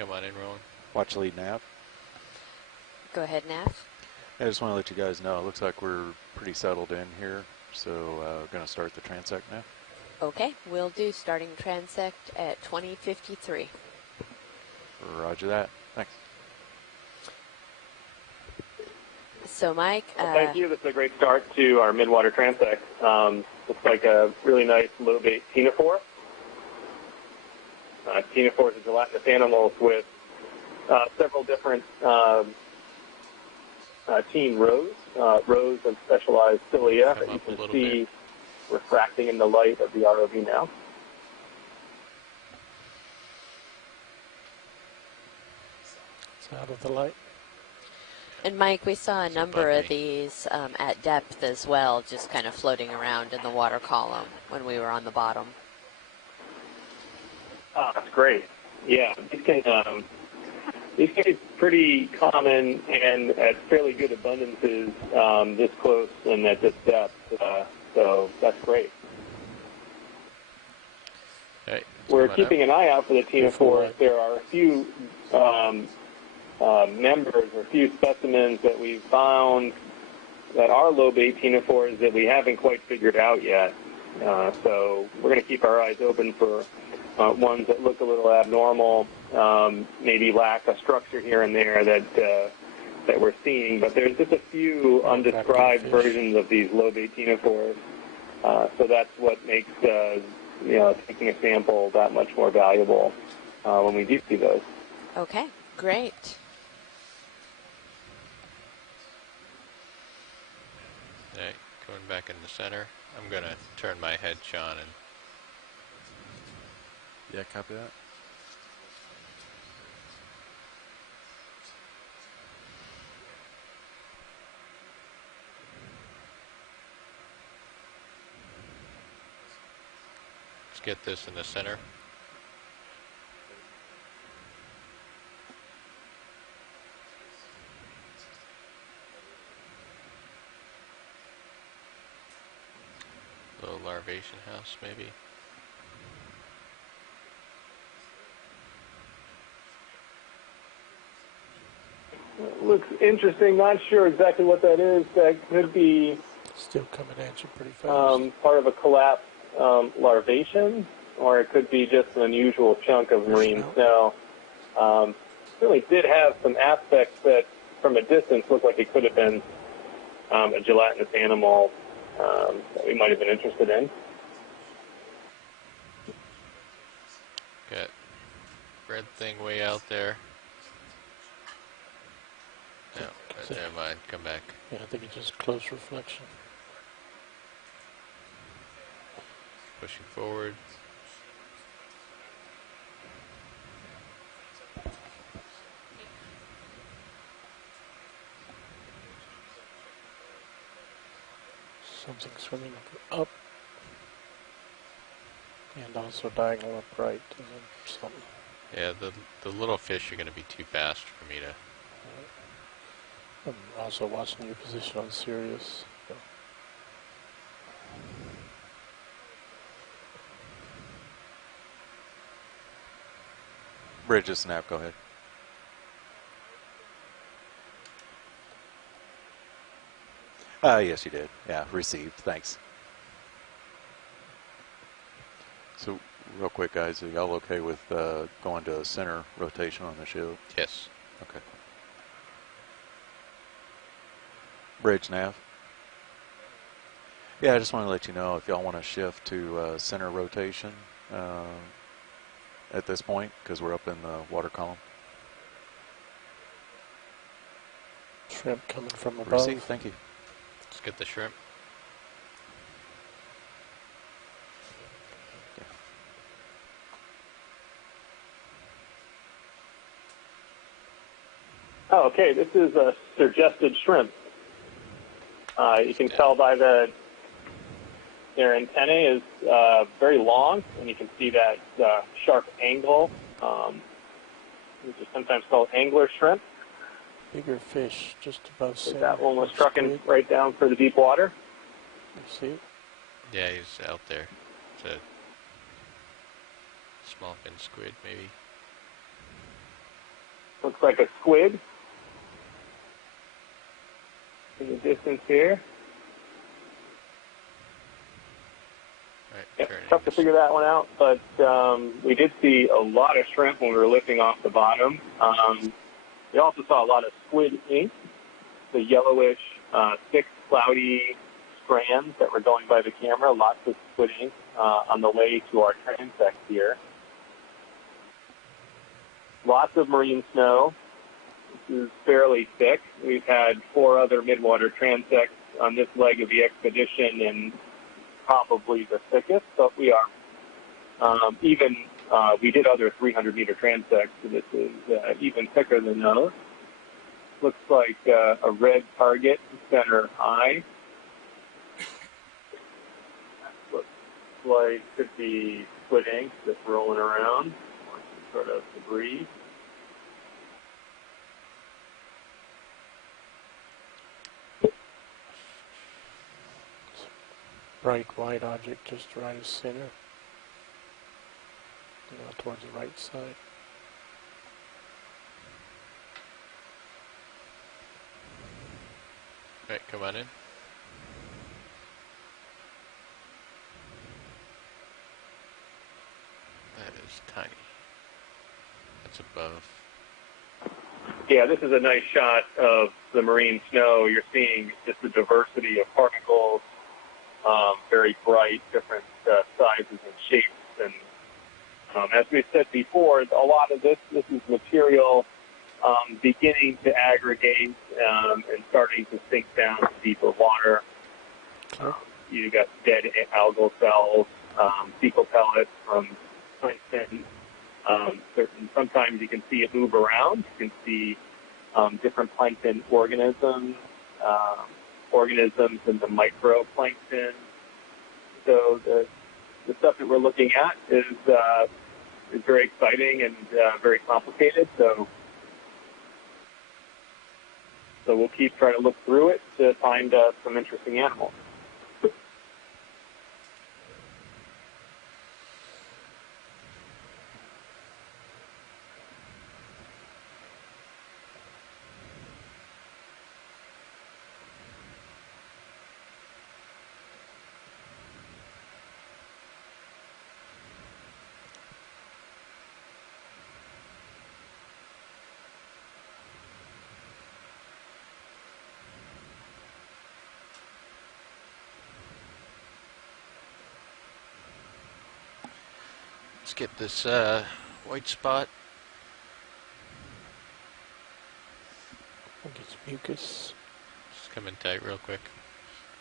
Come on in, Roland. Watch lead nav. Go ahead, Nav. I just want to let you guys know, it looks like we're pretty settled in here, so going to start the transect now. Okay, will do. Starting transect at 20:53. Roger that. Thanks. So, Mike. Well, thank you. This is a great start to our Midwater transect. Looks like a really nice low bait ctenophore. Ctenophores are gelatinous animals with several different teen rows of specialized cilia that you can see refracting in the light of the ROV now. It's out of the light. And Mike, we saw a number of these at depth as well, just kind of floating around in the water column when we were on the bottom. Oh, that's great. Yeah, these can be pretty common and at fairly good abundances this close and at this depth. So that's great. Hey, we're keeping an eye out for the ctenophores. There are a few members or a few specimens that we've found that are low bait ctenophores that we haven't quite figured out yet. So we're going to keep our eyes open for ones that look a little abnormal, maybe lack a structure here and there that we're seeing. But there's just a few undescribed versions of these low bait ctenophores. So that's what makes taking a sample that much more valuable when we do see those. Okay, great. Hey, going back in the center. I'm going to turn my head, Sean, and yeah, copy that. let's get this in the center. Little larvation house, maybe. Looks interesting. Not sure exactly what that is. That could be still coming at you pretty fast. Part of a collapsed larvation, or it could be just an unusual chunk of marine snow. Really did have some aspects that, from a distance, looked like it could have been a gelatinous animal that we might have been interested in. Got red thing way out there. No, never mind. Come back. Yeah, I think it's just close reflection. Pushing forward. Something swimming up and also diagonal upright. Something. Yeah, the little fish are going to be too fast for me to. I'm also watching your position on Sirius. So. Bridge is snap, go ahead. Yes, you did. Yeah, received. Thanks. So, real quick, guys, are y'all okay with going to center rotation on the shield? Yes. Okay. Bridge nav. Yeah, I just want to let you know if y'all want to shift to center rotation at this point, because we're up in the water column. Shrimp coming from above. Receive, thank you. Let's get the shrimp. Oh, okay, this is a suggested shrimp. You can tell by their antennae is very long, and you can see that sharp angle, which is sometimes called angler shrimp. Bigger fish, just above center. That one was trucking right down for the deep water. You see it? Yeah, he's out there. It's a small fin squid, maybe. looks like a squid in the distance here. Right, Yeah, turning tough to figure that one out, but we did see a lot of shrimp when we were lifting off the bottom. We also saw a lot of squid ink, the yellowish, thick, cloudy strands that were going by the camera, lots of squid ink on the way to our transect here. Lots of marine snow. This is fairly thick. We've had 4 other midwater transects on this leg of the expedition, and probably the thickest, but we are. We did other 300-meter transects, so this is even thicker than those. Looks like a red target center eye. Looks like could be squid ink that's rolling around, or some sort of debris. Bright white object just right of center. Towards the right side. Right, come on in. That is tiny. That's above. Yeah, this is a nice shot of the marine snow. You're seeing just the diversity of particles, very bright, different sizes and shapes. And as we said before, a lot of this is material beginning to aggregate and starting to sink down to deeper water. You've got dead algal cells, fecal pellets from plankton. Sometimes you can see it move around. You can see different plankton organisms in the microplankton. So the stuff that we're looking at is very exciting and very complicated. So we'll keep trying to look through it to find some interesting animals. Let's get this white spot. Get some mucus. Just come in tight real quick.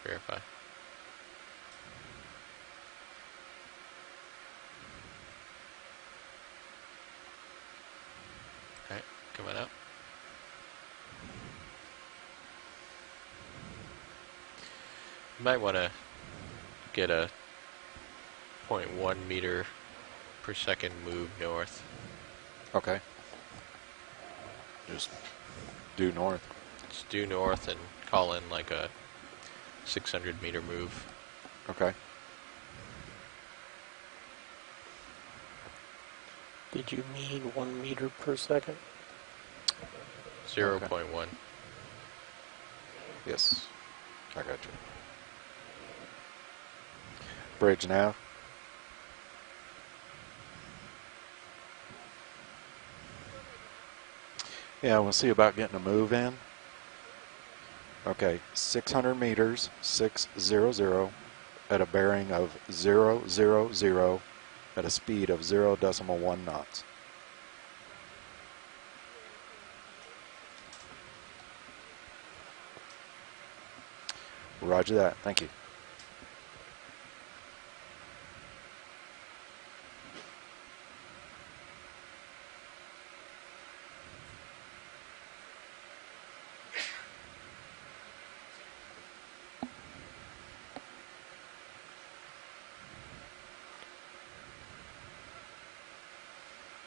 Verify. Alright, coming up. You might want to get a 0.1 meter per second move north. Okay. Just due north. It's due north and call in like a 600 meter move. Okay. Did you mean 1 meter per second? 0.1. Yes. I got you. Bridge nav. Yeah, we'll see about getting a move in. Okay, 600 meters, 600, at a bearing of 000 at a speed of 0.1 knots. Roger that. Thank you.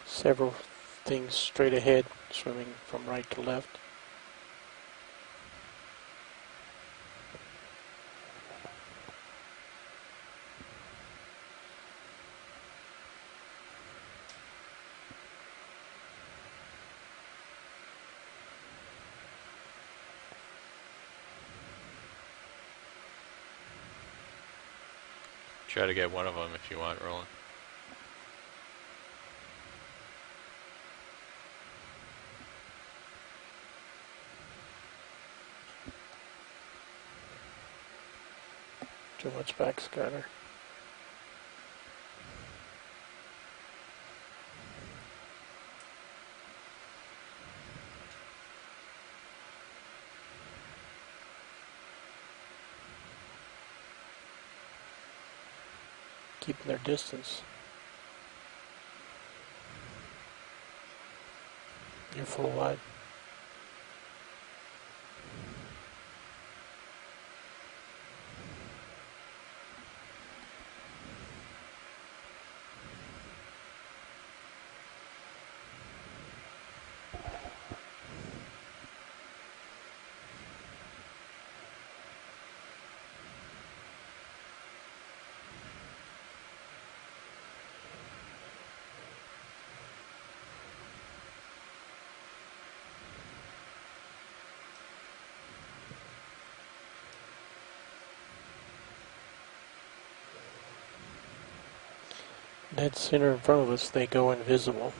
Several things straight ahead, swimming from right to left. Try to get one of them if you want, Roland. Too much backscatter. Keeping their distance. You're full wide. Dead center in front of us, they go invisible.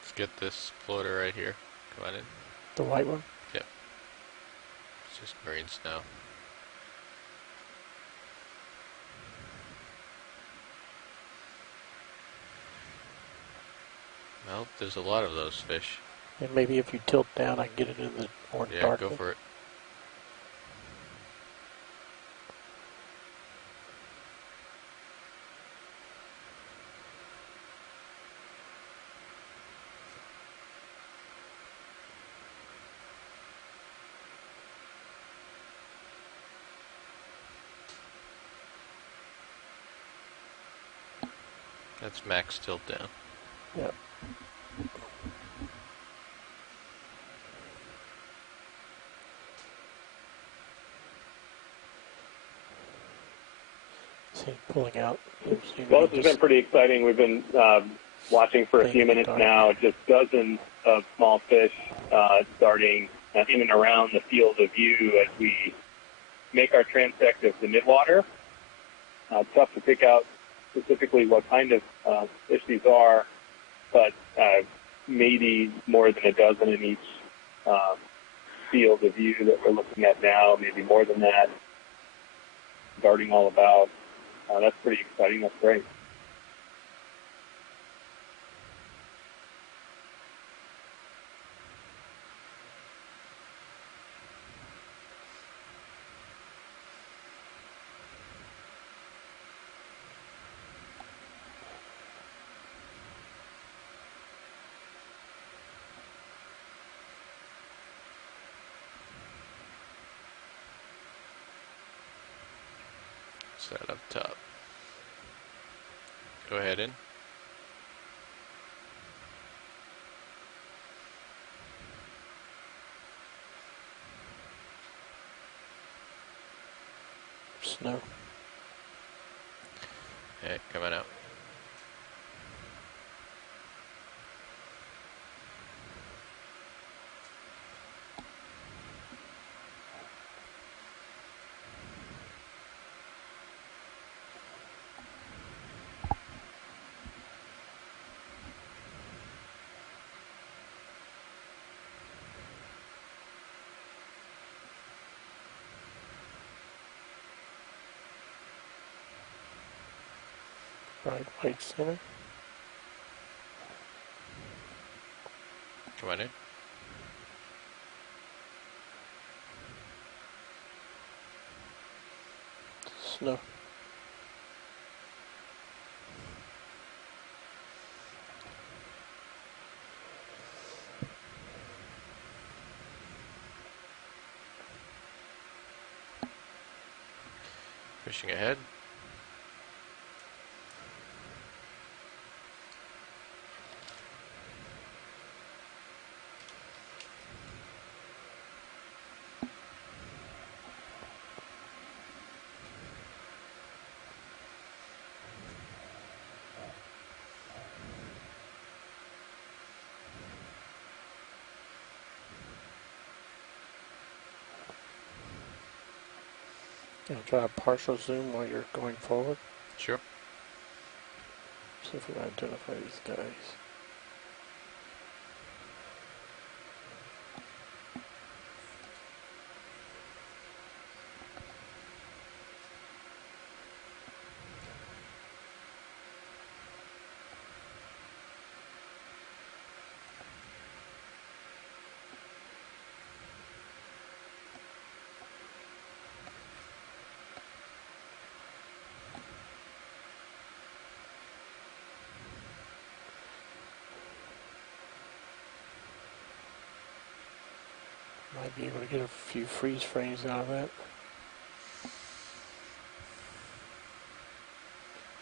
Let's get this floater right here. Come on in. The white one? Yep. It's just marines now. Well, there's a lot of those fish. And maybe if you tilt down, I can get it in the more Yeah, dark. go for it. That's max tilt down. Yep. See, pulling out. Well, this has been pretty exciting. We've been watching for a few minutes now. Just dozens of small fish starting in and around the field of view as we make our transect of the Midwater. Tough to pick out specifically what kind of fish these are, but maybe more than a dozen in each field of view that we're looking at now, maybe more than that, darting all about. That's pretty exciting. That's great. Set up top. Go ahead in. Snow. Okay, coming out. Right, white center. Come on in. Snow. Fishing ahead. Try a partial zoom while you're going forward. Sure. See if we can identify these guys. Might be able to get a few freeze frames out of that.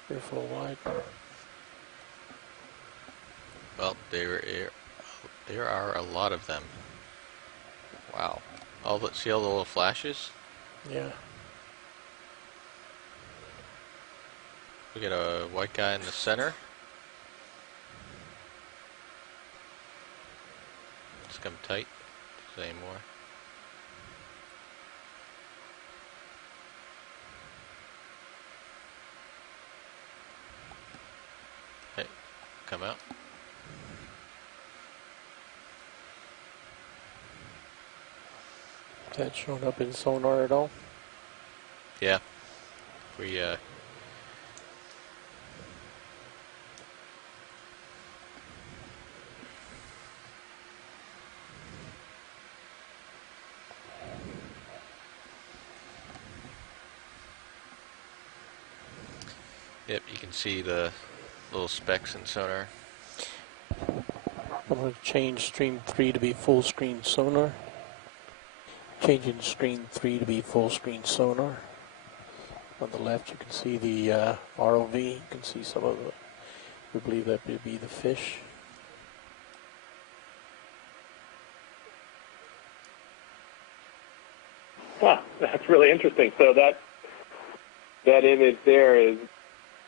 Here full wide. Well, there are a lot of them. Wow. See all the little flashes? Yeah. We got a white guy in the center. Let's come tight. Say more. Hey, come out. Is that showing up in sonar at all? Yeah. We Yep, you can see the little specks in sonar. I'm going to change stream 3 to be full screen sonar. Changing stream 3 to be full screen sonar. On the left you can see the ROV. You can see some of the, we believe that would be the fish. Huh, that's really interesting. So that image there is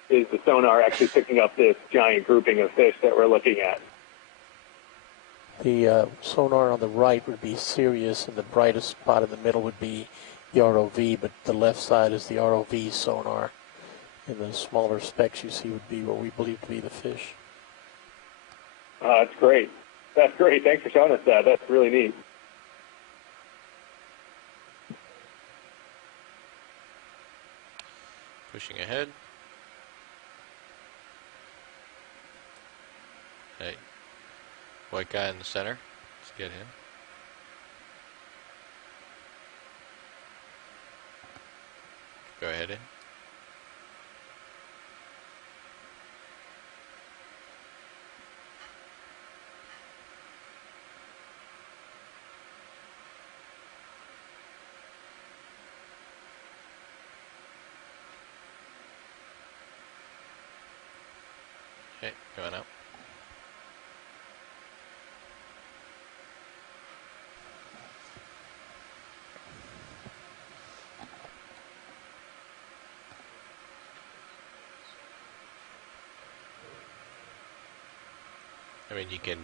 the sonar actually picking up this giant grouping of fish that we're looking at. The sonar on the right would be Sirius, and the brightest spot in the middle would be the ROV, but the left side is the ROV sonar, and the smaller specks you see would be what we believe to be the fish. That's great. That's great. Thanks for showing us that. That's really neat. Pushing ahead. Hey, white guy in the center. Let's get him. Go ahead in. Okay, going up. I mean, you can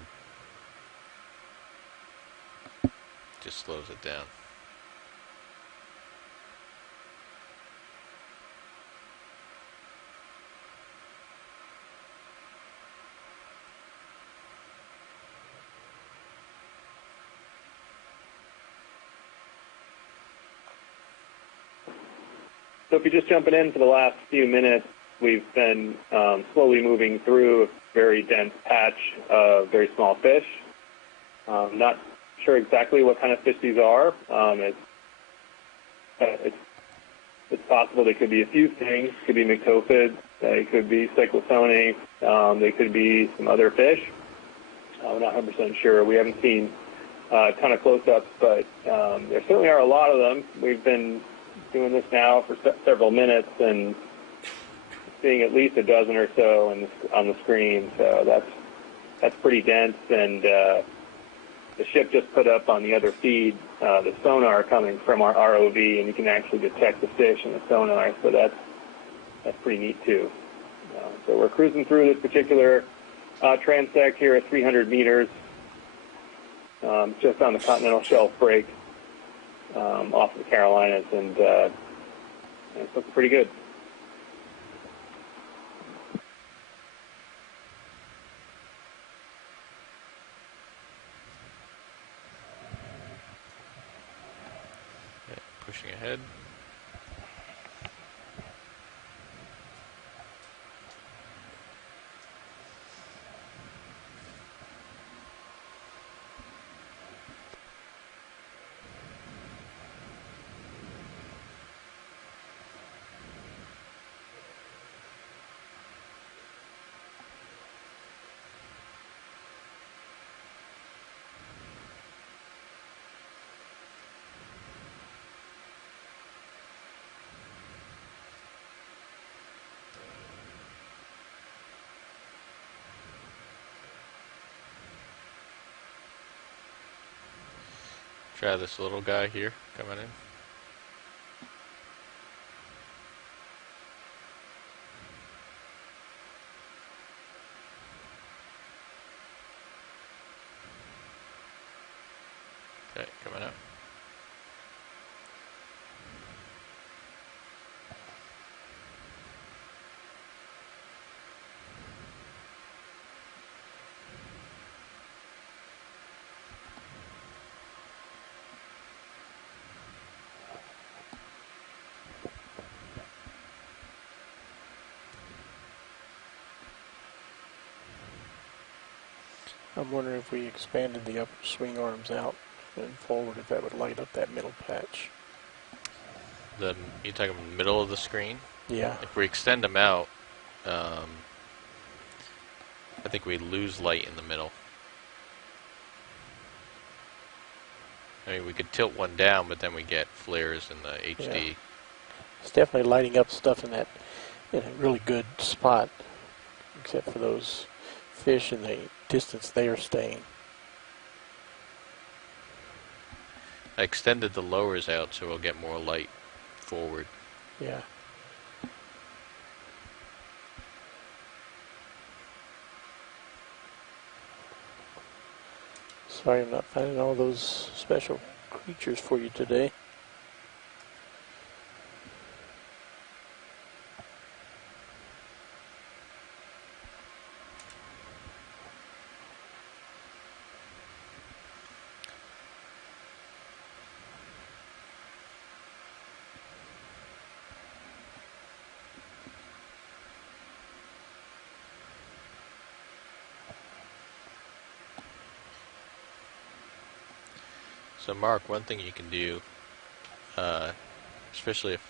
just slows it down. So if you're just jumping in for the last few minutes, we've been slowly moving through a very dense patch of very small fish. Not sure exactly what kind of fish these are. It's possible they could be a few things. Could be myctophids. They could be cyclothone. They could be some other fish. We're not 100% sure. We haven't seen a ton of close-ups, but there certainly are a lot of them. We've been doing this now for several minutes and seeing at least a dozen or so on the screen. So that's pretty dense. And the ship just put up on the other feed the sonar coming from our ROV, and you can actually detect the fish in the sonar. So that's pretty neat too. So we're cruising through this particular transect here at 300 meters, just on the continental shelf break off of the Carolinas, and It looks pretty good. Okay, pushing ahead. Try this little guy here coming in. Okay, coming up. I'm wondering if we expanded the upper swing arms out and forward, if that would light up that middle patch. You talking middle of the screen? Yeah. If we extend them out, I think we lose light in the middle. I mean, we could tilt one down, but then we get flares in the HD. Yeah. It's definitely lighting up stuff in a really good spot, except for those fish in the distance they are staying. I extended the lowers out so we'll get more light forward. Yeah. Sorry I'm not finding all those special creatures for you today. So Mark, one thing you can do, especially if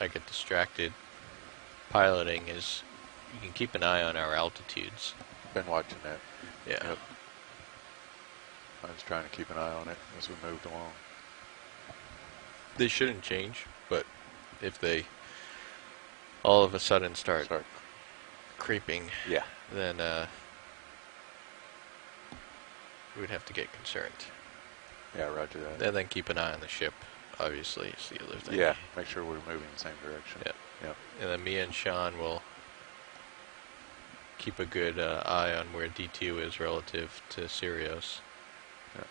I get distracted piloting, is you can keep an eye on our altitudes. Been watching that. Yeah. Yep. I was trying to keep an eye on it as we moved along. They shouldn't change, but if they all of a sudden start creeping, yeah, then we'd have to get concerned. Yeah, roger that. And then keep an eye on the ship, obviously, is the other thing. Yeah, make sure we're moving the same direction. Yeah. Yep. And then me and Sean will keep a good eye on where D2 is relative to Sirius. Yeah.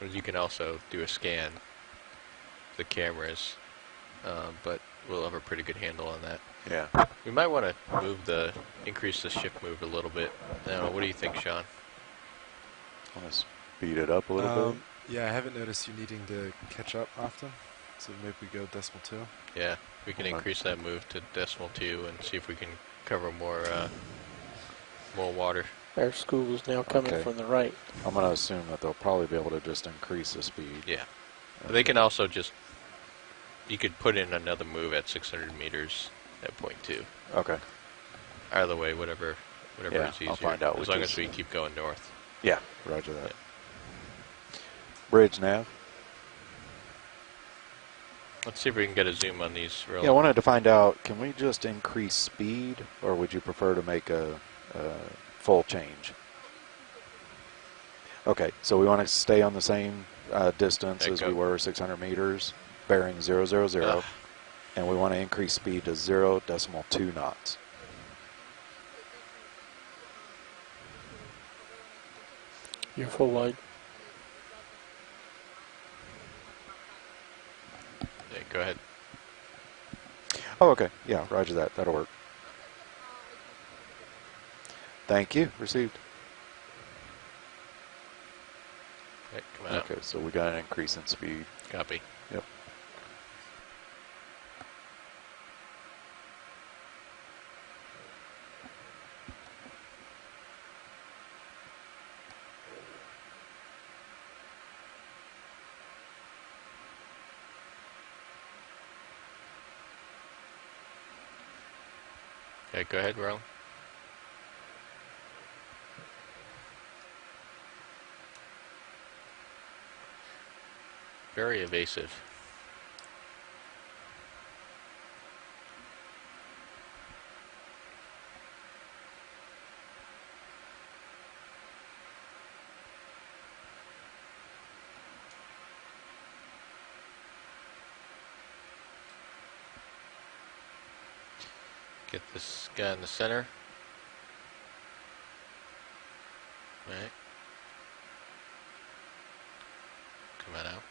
But you can also do a scan of the cameras, but we'll have a pretty good handle on that. Yeah. We might want to increase the shift move a little bit. What do you think, Sean? Want to speed it up a little bit? Yeah, I haven't noticed you needing to catch up often, so maybe we go decimal 2. Yeah, we can increase that move to decimal 2 and see if we can cover more water. Our school is now coming from the right. I'm going to assume that they'll probably be able to just increase the speed. Yeah. But they can also you could put in another move at 600 meters at point 2. Okay. Either way, whatever is easier. I'll find out as long as we keep going north. Yeah, roger that. Yeah. Bridge nav. Let's see if we can get a zoom on these. Yeah, I wanted to find out, can we just increase speed, or would you prefer to make a full change? Okay, so we want to stay on the same distance as we were, 600 meters, bearing 000, and we want to increase speed to 0.2 knots. You're full wide. Yeah, go ahead. Oh, okay. Yeah, roger that. That'll work. Thank you. Received. Okay, coming out. Okay, so we got an increase in speed. Copy. Yep. Okay, go ahead, Ron. Very evasive. Get this guy in the center. Right. Coming out.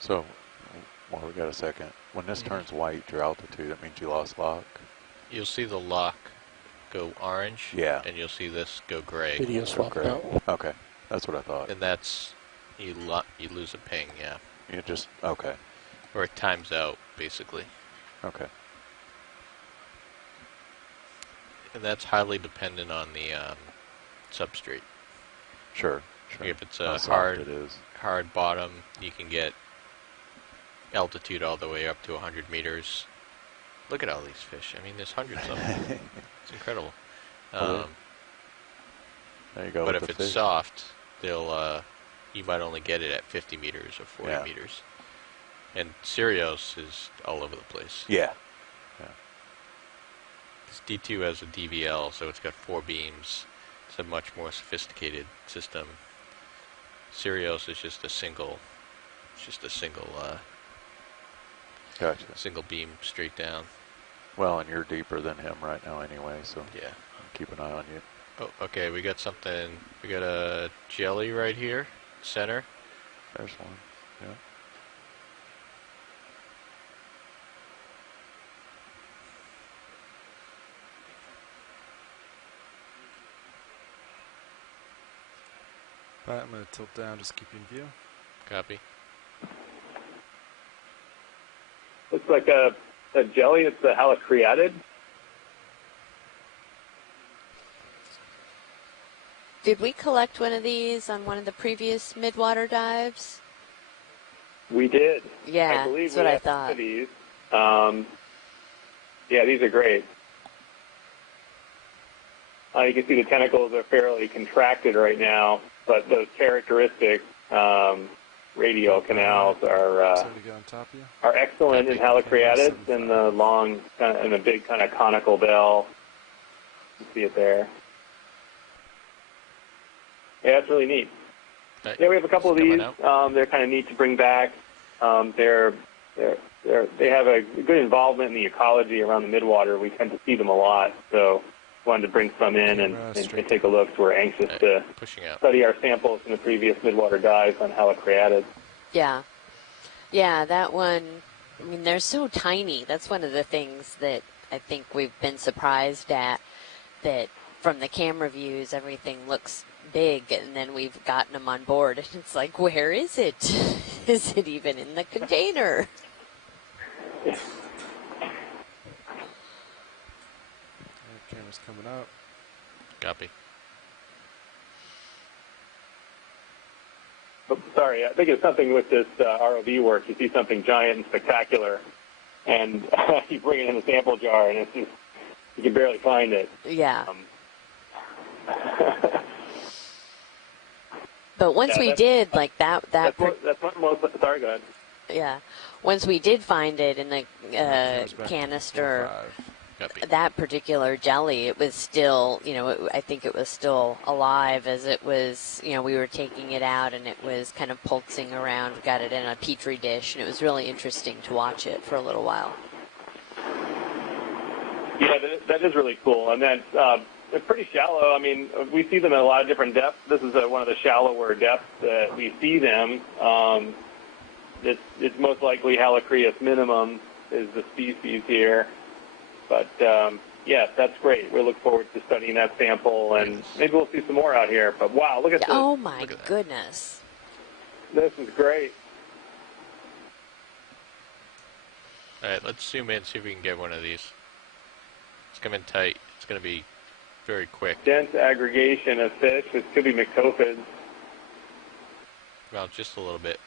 So, well, we got a second. When this turns white, your altitude, that means you lost lock? You'll see the lock go orange. Yeah. And you'll see this go gray. Video swapped Great. out. Okay, that's what I thought. And that's, you lose a ping, yeah. You just, okay, Or it times out, basically. okay. And that's highly dependent on the substrate. Sure, sure. If it's How a soft it is. hard bottom, you can get altitude all the way up to 100 meters. Look at all these fish. I mean, there's hundreds of them. It's incredible. There you go. But with if the it's fish. soft, they'll you might only get it at 50 meters or 40 meters. And Sirius is all over the place. Yeah. This D2 has a DVL, so it's got 4 beams. It's a much more sophisticated system. Sirius is just a single. It's just a single. Gotcha. Single beam straight down. Well, and you're deeper than him right now anyway, so Yeah. keep an eye on you. Oh, okay. We got something. We got a jelly right here, center. There's one. Yeah. Alright, I'm going to tilt down, just keep you in view. Copy. Looks like a jelly. It's the halocreatid. Did we collect one of these on one of the previous Midwater dives? We did. Yeah, I believe that's what I have thought. some of these. Yeah, these are great. You can see the tentacles are fairly contracted right now, but those characteristic radial canals are So to get on top of you. are excellent in halocreatids and the long and the big kind of conical bell. You see it there. Yeah, it's really neat. Yeah, we have a couple of these. They're kind of neat to bring back. They have a good involvement in the ecology around the Midwater. We tend to see them a lot, so wanted to bring some in and take a look. So we're anxious to study our samples from the previous Midwater dives on halocreatids. Yeah. Yeah, that one, I mean, they're so tiny. That's one of the things that I think we've been surprised at, that from the camera views, everything looks big, and then we've gotten them on board, and it's like, where is it? Is it even in the container? Camera's coming up. Copy. sorry, I think it's something with this ROV work. You see something giant and spectacular, and you bring it in a sample jar, and it's just, you can barely find it. Yeah. But once we did, like that's what most, sorry, go ahead. Yeah. Once we did find it in the canister, that particular jelly, it was still, I think it was still alive as it was, we were taking it out and it was kind of pulsing around. We got it in a petri dish, and it was really interesting to watch it for a little while. Yeah, that is really cool. And that's it's pretty shallow. I mean, we see them at a lot of different depths. This is one of the shallower depths that we see them. It's most likely Halocreus minimum is the species here. But, yeah, that's great. We look forward to studying that sample, and maybe we'll see some more out here. But, wow, look at this. Oh, my goodness. This is great. All right, let's zoom in, see if we can get one of these. It's coming tight. It's going to be very quick. Dense aggregation of fish. This could be mycophids. Well, just a little bit.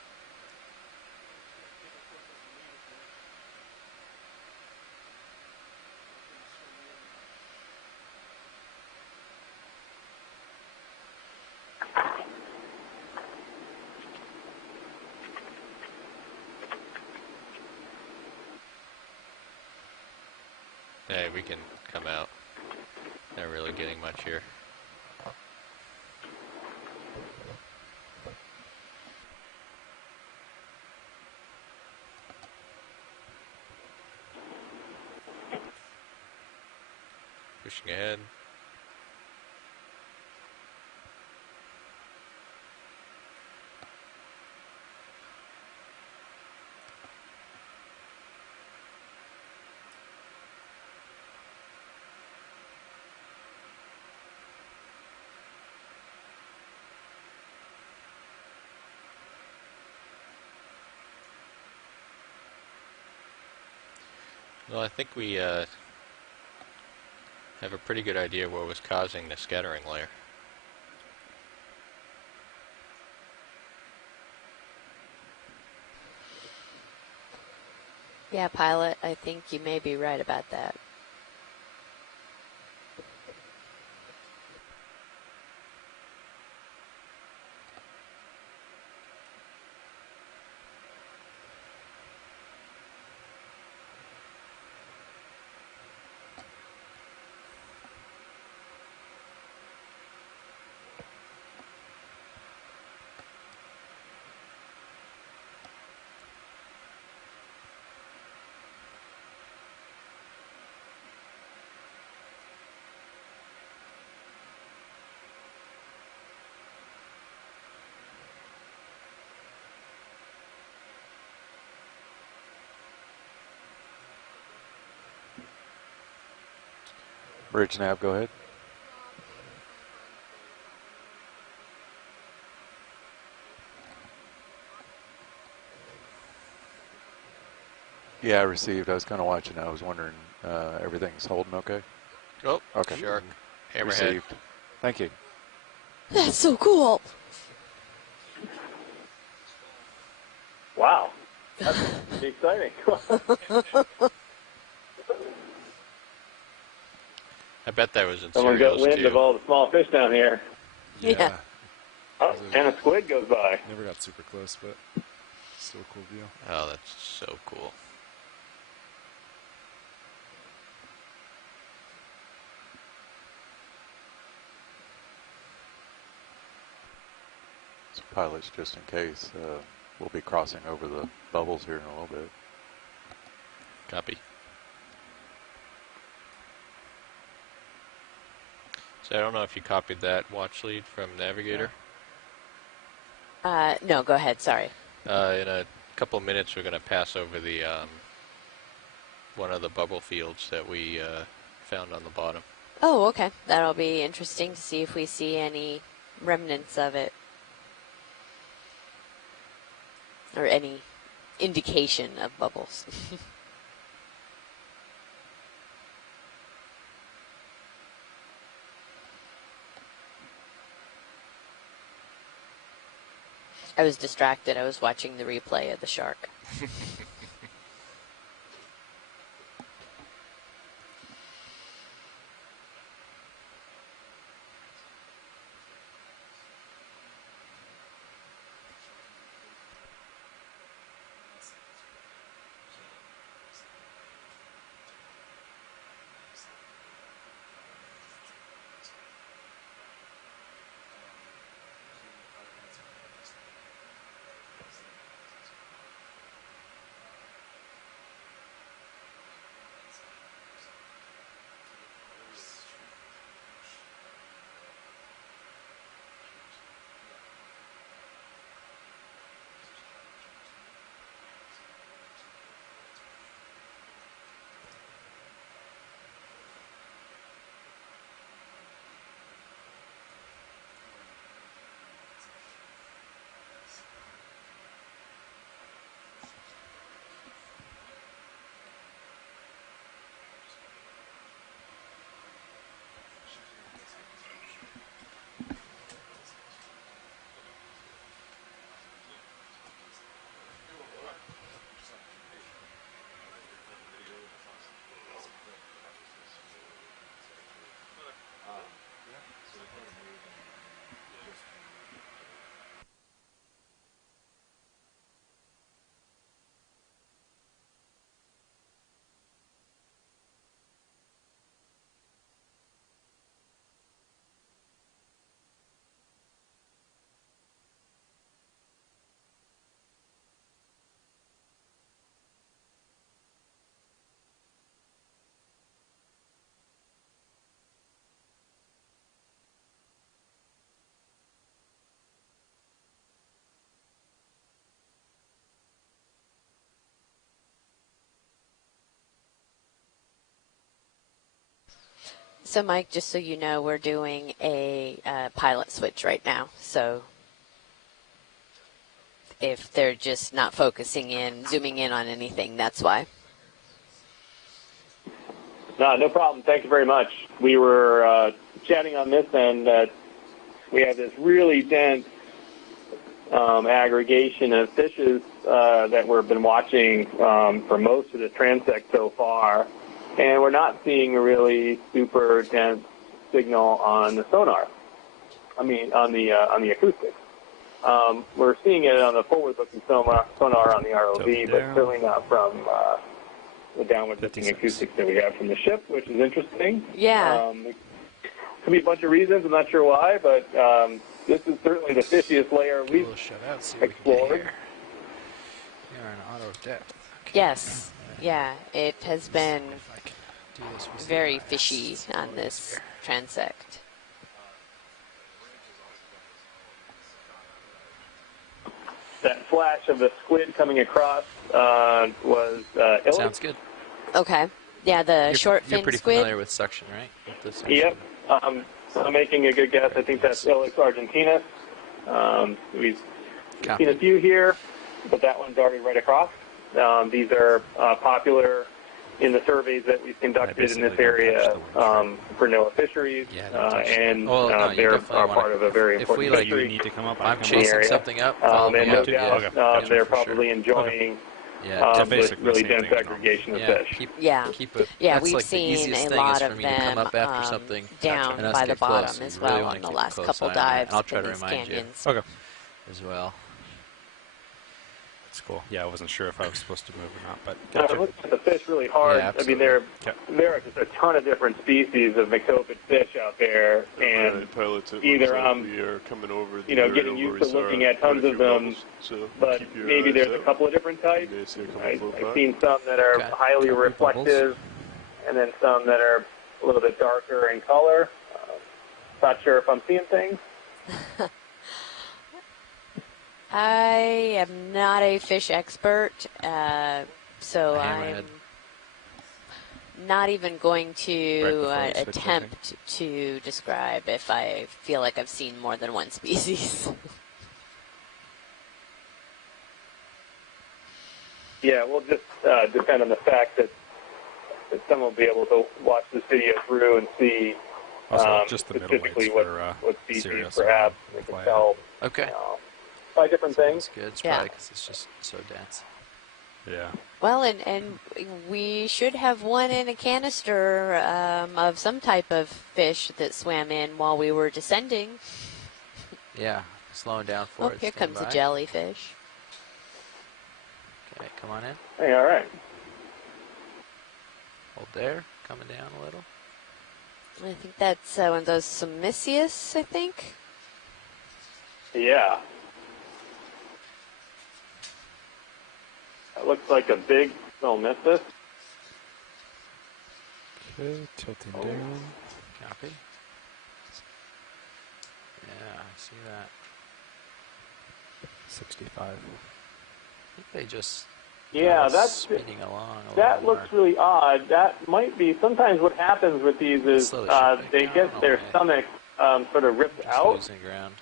Hey, we can come out. Not really getting much here. Pushing ahead. Well, I think we have a pretty good idea what was causing the scattering layer. Yeah, pilot, I think you may be right about that. Bridge nav, go ahead. Yeah, I received. I was kind of watching. I was wondering, everything's holding okay? Oh, okay. Shark. Hammerhead. Received. Thank you. That's so cool. Wow. That's exciting. I bet that was in Someone got cereals wind too. of all the small fish down here. Yeah. Oh, and a squid goes by. Never got super close, but still a cool view. Oh, that's so cool. So pilots, just in case, we'll be crossing over the bubbles here in a little bit. Copy. So I don't know if you copied that watch lead from Navigator. No, go ahead. Sorry. In a couple of minutes, we're going to pass over the one of the bubble fields that we found on the bottom. Oh, okay. That'll be interesting to see if we see any remnants of it. Or any indication of bubbles. I was distracted. I was watching the replay of the shark. So, Mike, just so you know, we're doing a pilot switch right now. So if they're just not focusing in, zooming in on anything, that's why. No problem. Thank you very much. We were chatting on this end that we have this really dense aggregation of fishes that we've been watching for most of the transect so far. And we're not seeing a really super dense signal on the sonar. I mean, on the acoustics. We're seeing it on the forward-looking sonar on the ROV, but certainly not from the downward-looking acoustics that we have from the ship, which is interesting. Yeah. Could be a bunch of reasons. I'm not sure why, but this is certainly the fishiest layer we've explored. You're an auto depth. Okay. Yes. Yeah, it has been very fishy on this transect. That flash of the squid coming across was illy. Sounds good. Okay. Yeah, the short fin You're pretty squid. familiar with suction, right? With the suction. Yep. I'm making a good guess. I think that's Ilex argentinus. We've seen a few here, but that one's already right across. These are popular in the surveys that we've conducted in this area for NOAA fisheries, and they're part of a very important fishery. Need to come up. I'm chasing something up. And no doubt they're probably enjoying this really dense aggregation of fish. We've seen a lot of them down by the bottom as well on the last couple dives in these canyons. As well. That's cool. Yeah, I wasn't sure if I was supposed to move or not, but I'm looking at the fish really hard. I mean, there are just a ton of different species of mycopid fish out there, and either I'm, getting used to looking at tons of them, but maybe there's a couple of different types. I've seen some that are highly reflective, and then some that are a little bit darker in color. Not sure if I'm seeing things. I am not a fish expert, so I'm not even going to attempt to describe if I feel like I've seen more than one species. Yeah, we'll just depend on the fact that someone will be able to watch this video through and see just the specifically middle what species Sirius perhaps they can tell. Okay. try different things. It's good. It's Yeah. probably because it's just so dense. Yeah. Well, and we should have one in a canister of some type of fish that swam in while we were descending. Yeah, slowing down for Oh, it. here stand comes a by. jellyfish. Okay, come on in. Hey, all right. Hold there. Coming down a little. I think that's one of those Sumicius, I think. Yeah. That looks like a big Solmissus. Okay, tilting down. Copy. Yeah, I see that. 65. I think they just Yeah, got that's speeding along a that little looks more. really odd. That might be sometimes what happens with these is Slow the ship back they down get a their way. stomach sort of ripped Just out. losing ground.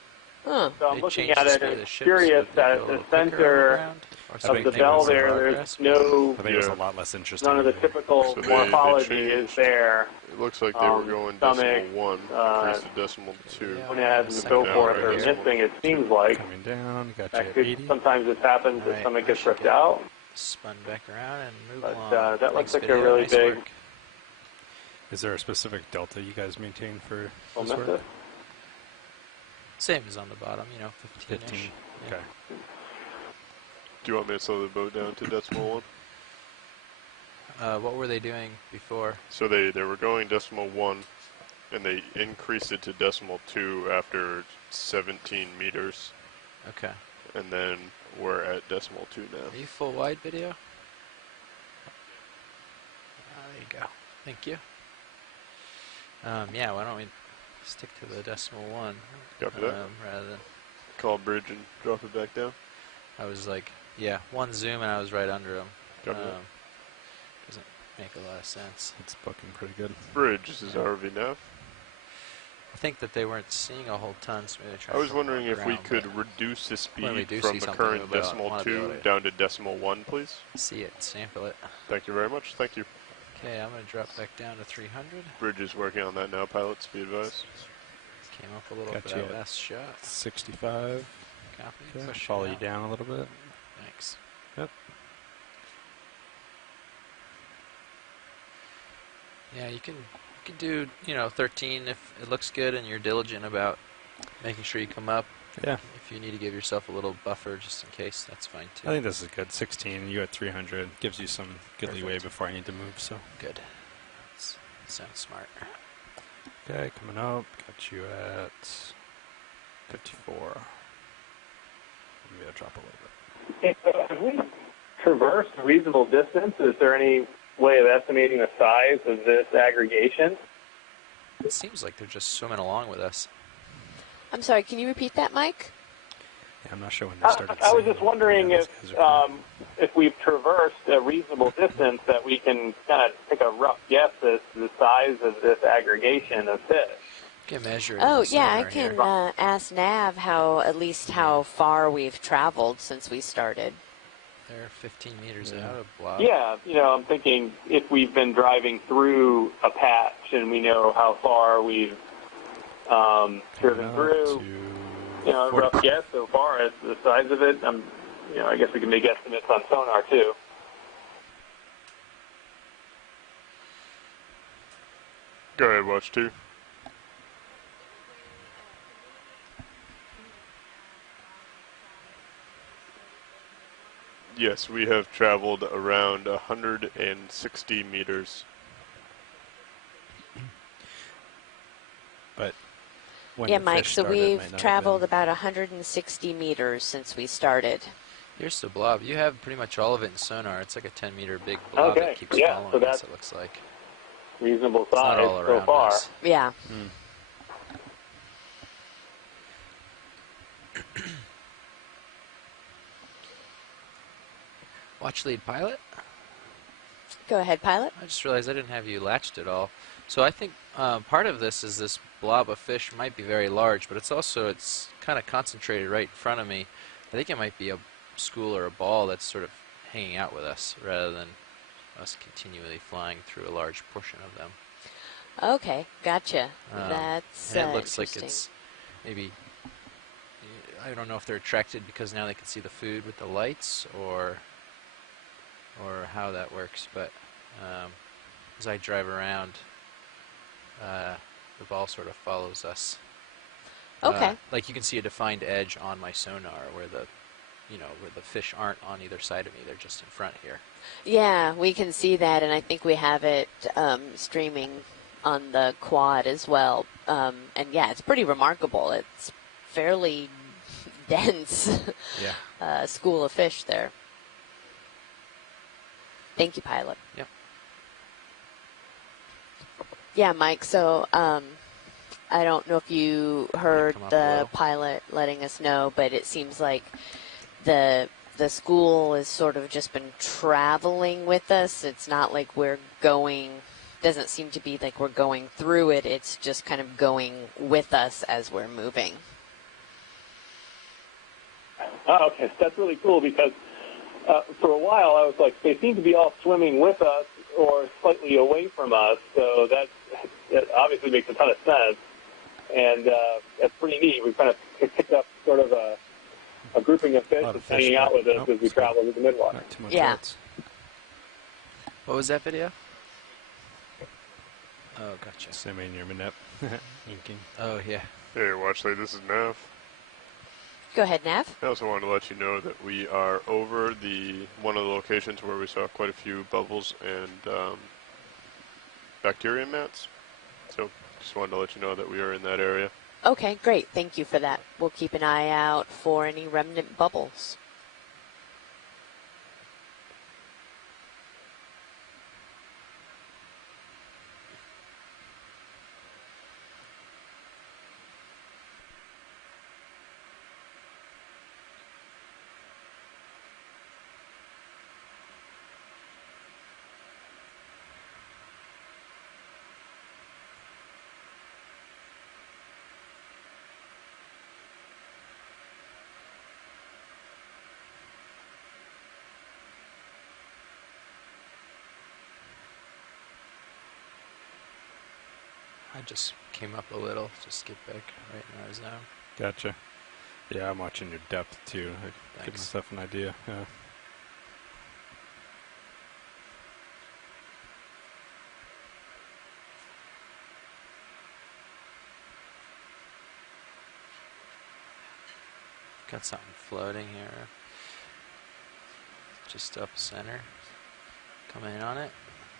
Huh. So I'm They looking changed at the it speed and of the ship curious so that go a the little quicker center around, or of something the they bell were there, progress, there's no I think it was a lot less interesting. none of the than- typical So they morphology is changed. there. It looks like they were going Stomach, decimal 1, increased to decimal 2. Yeah. Gonads and so Second forth order are here. missing, it seems like. Coming down, got you That at could, 80. sometimes this happens, the Alright, stomach I gets should ripped get- out. spun back around and move But, along. that looks Thanks, like a video. really Nice big- work. Is there a specific delta you guys maintain for We'll this miss work? it. Same as on the bottom, 15-ish. 15. Yeah. Okay. Do you want me to slow the boat down to decimal 1? What were they doing before? So they were going decimal 1, and they increased it to decimal 2 after 17 meters, Okay. and then we're at decimal 2 now. Are you full wide video? There you go. Thank you. Yeah, why don't we stick to the decimal 1 Copy that. rather than Call bridge and drop it back down. I was like, yeah, one zoom and I was right under him. Copy that. Doesn't make a lot of sense. It's booking pretty good. Bridge, this is ROV nav. I think that they weren't seeing a whole ton, so maybe they tried I was to wondering if we around, could but reduce the when we speed do from see the something current new, I decimal wanna be 2 able to- down to decimal 1, please. see it, sample it. Thank you very much. Thank you. Okay, I'm going to drop back down to 300. Bridge is working on that now, pilots. Be advised. Came up a little Got for you that at last shot. 65. Copy. Okay. Push it Follow you out. down a little bit. Thanks. Yep. Yeah, you can do 13 if it looks good and you're diligent about making sure you come up. Yeah. If you need to give yourself a little buffer just in case, that's fine too. I think this is good. 16, you at 300. Gives you some good leeway Perfect. before I need to move, so. Good. Sounds smart. Okay, coming up. Got you at 54. Maybe I'll drop a little bit. Okay, so have we traversed a reasonable distance? Is there any way of estimating the size of this aggregation? It seems like they're just swimming along with us. I'm sorry, can you repeat that, Mike? Yeah, I'm not sure when they started. I was saying just wondering these guys are cool. if we've traversed a reasonable distance that we can kind of take a rough guess as to the size of this aggregation of fish. You can measure it. Oh, in the yeah, I sonar can here. ask Nav at least how far we've traveled since we started. They're 15 meters out of blob. Yeah, I'm thinking if we've been driving through a patch and we know how far we've driven Coming up through, to a 40. rough guess so far as to the size of it. I guess we can make estimates on sonar too. Go ahead, watch 2. Yes, we have traveled around 160 meters. But when Yeah, the Mike, fish so started, it we've might not have traveled been- about 160 meters since we started. Here's the blob. You have pretty much all of it in sonar. It's like a 10-meter big blob Okay, that keeps yeah, following so us, that's it looks like. reasonable It's not size all so around far. us. Yeah. Watch lead pilot. Go ahead, pilot. I just realized I didn't have you latched at all. So I think part of this is this blob of fish might be very large, but it's kind of concentrated right in front of me. I think it might be a school or a ball that's sort of hanging out with us rather than us continually flying through a large portion of them. Okay, gotcha. Um, That's and it looks like interesting. it's maybe, I don't know if they're attracted because now they can see the food with the lights, or how that works. But as I drive around, the ball sort of follows us. Okay. Like you can see a defined edge on my sonar where the fish aren't on either side of me; they're just in front here. Yeah, we can see that, and I think we have it streaming on the quad as well. And yeah, it's pretty remarkable. It's fairly dense school of fish there. Thank you, pilot. Yep. Yeah, Mike, so I don't know if you heard the pilot letting us know, but it seems like the school has sort of just been traveling with us. It's not like we're going, doesn't seem to be like we're going through it. It's just kind of going with us as we're moving. Oh, okay, that's really cool because for a while I was like, they seem to be all swimming with us or slightly away from us, so that obviously makes a ton of sense, and that's pretty neat. We've kind of picked up sort of a grouping of fish that's hanging out with us as we travel with the Midwater. Not too much Yeah. lights. What was that video? Oh, gotcha. Semi near my inking. Oh, yeah. Hey, Watchley, this is Nav. Go ahead, Nav. I also wanted to let you know that we are over one of the locations where we saw quite a few bubbles and bacteria mats. So just wanted to let you know that we are in that area. Okay, great. Thank you for that. We'll keep an eye out for any remnant bubbles. I just came up a little, just get back right in our zone. Gotcha. Yeah, I'm watching your depth too. I give Thanks. myself an idea. Yeah. Got something floating here. Just up center. Come in on it.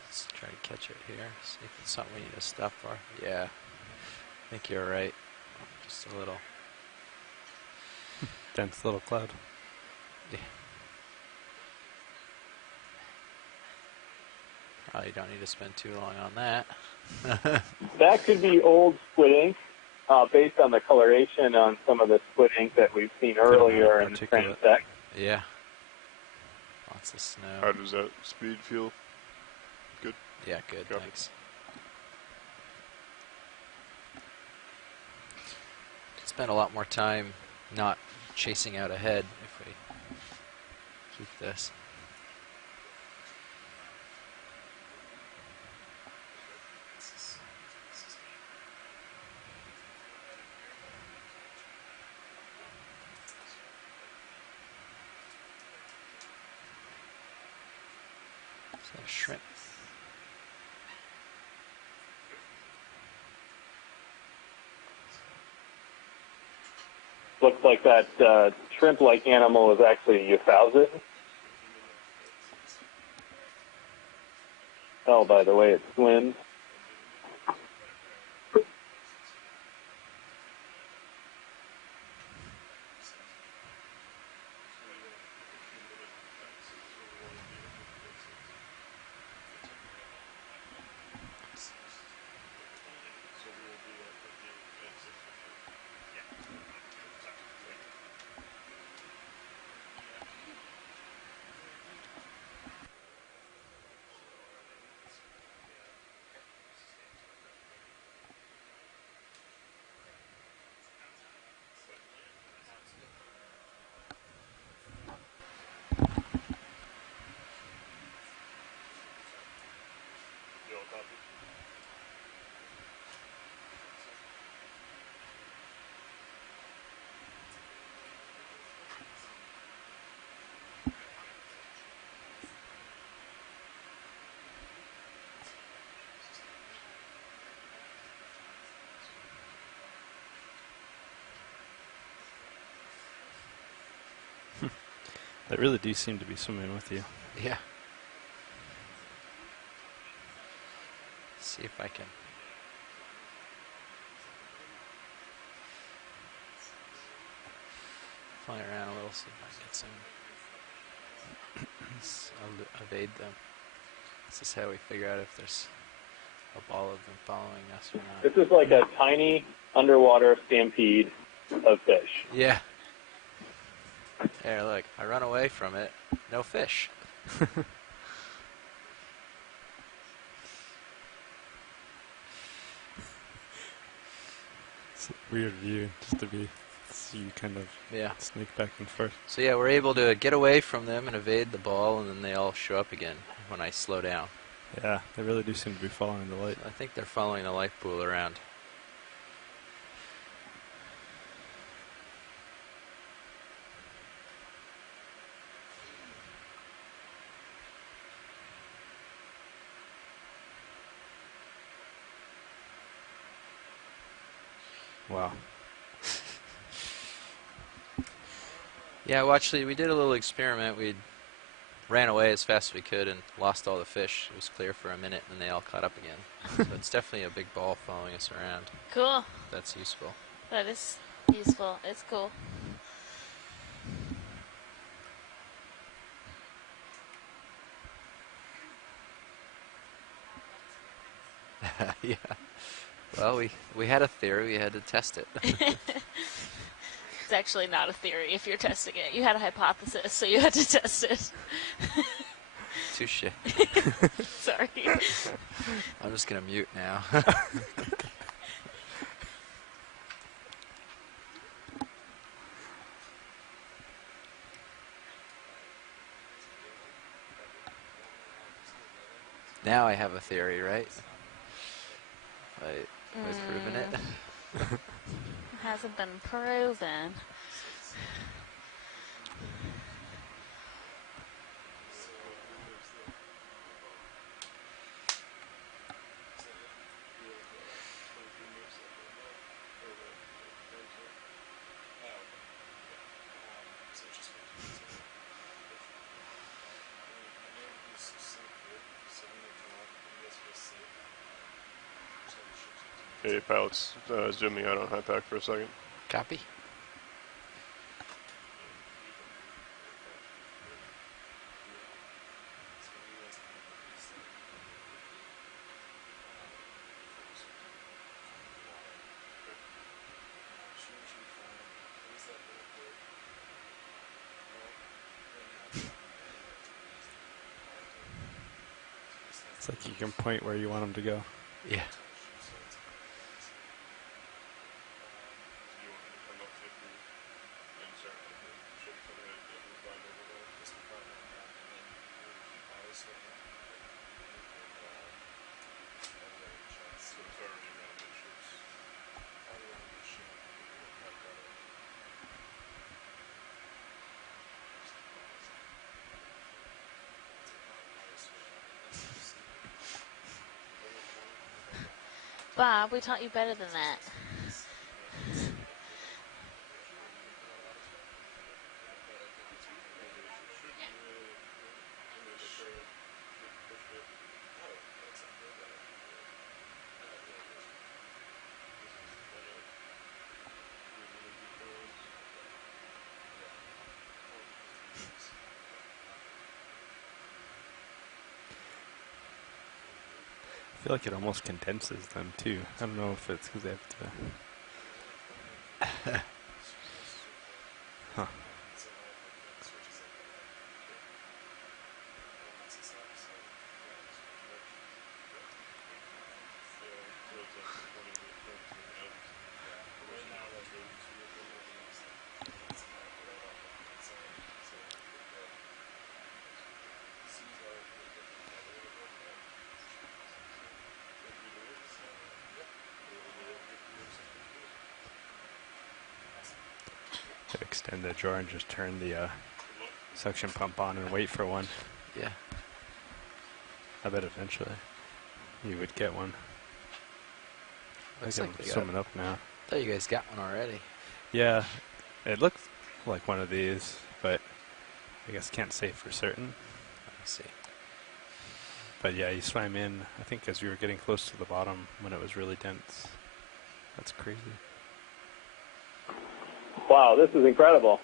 Let's try to catch it here. See if it's something we need to stop for. Yeah. I think you're right. Just a little. Dense little cloud. Yeah. Probably don't need to spend too long on that. That could be old squid ink, based on the coloration on some of the squid ink that we've seen earlier in the transect. Yeah. Lots of snow. How does that speed feel? Good? Yeah, good, Copy. thanks. Spend a lot more time not chasing out ahead if we keep this. Is that a shrimp? Looks like that shrimp-like animal is actually a thousand. Oh, by the way, it swims. They really do seem to be swimming with you. Yeah. See if I can. Fly around a little, see if I can get some. Evade them. This is how we figure out if there's a ball of them following us or not. This is like a tiny underwater stampede of fish. Yeah. There, look. I run away from it. No fish. It's a weird view, just to be see you kind of sneak back and forth. So yeah, we're able to get away from them and evade the ball, and then they all show up again when I slow down. Yeah, they really do seem to be following the light. I think they're following the light pool around. Wow. Yeah, well, actually, we did a little experiment. We ran away as fast as we could and lost all the fish. It was clear for a minute, and they all caught up again. So it's definitely a big ball following us around. Cool. That's useful. That is useful. It's cool. Yeah. Well, we had a theory. We had to test it. It's actually not a theory if you're testing it. You had a hypothesis, so you had to test it. Touche. Sorry. I'm just going to mute now. Now I have a theory, right? We've proven it. It hasn't been proven. Hey, pilots, zooming out on high pack for a second. Copy. It's like you can point where you want them to go. Yeah. Bob, we taught you better than that. I feel like it almost condenses them too. I don't know if it's because they have to. Huh. To extend the drawer and just turn the suction pump on and wait for one. Yeah. I bet eventually you would get one. Looks I like think we I'm got swimming up now. I thought you guys got one already. Yeah, it looks like one of these, but I guess can't say for certain. Let me see. But yeah, you swam in, I think as we were getting close to the bottom when it was really dense. That's crazy. Wow, this is incredible.